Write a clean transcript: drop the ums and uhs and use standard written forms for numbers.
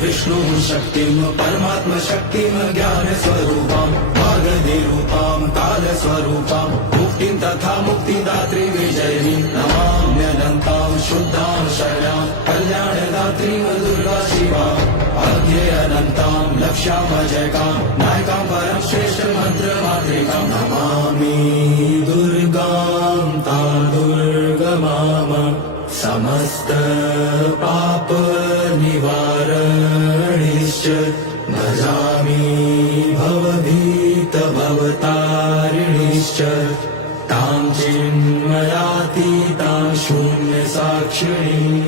विष्णुः शक्तिं परमात्मशक्तिं ज्ञानस्वरूपां भागनिरूपां कालस्वरूपां मुक्तिं तथा मुक्तिदात्री विजयिनीं नमाम्यनन्तां शुद्धां शरणां कल्याणदात्रीं दुर्गा शिवा अध्ययनन्तां लक्ष्यामजयकां नायकां परं श्रेष्ठमन्त्रमातृकां नमामि दुर्गां तां दुर्गमां समस्त पाप निवारणिश्च भजामि भवभीत भवतारिणिश्च तां चिन्मयातीतां शून्यसाक्षिणीम्।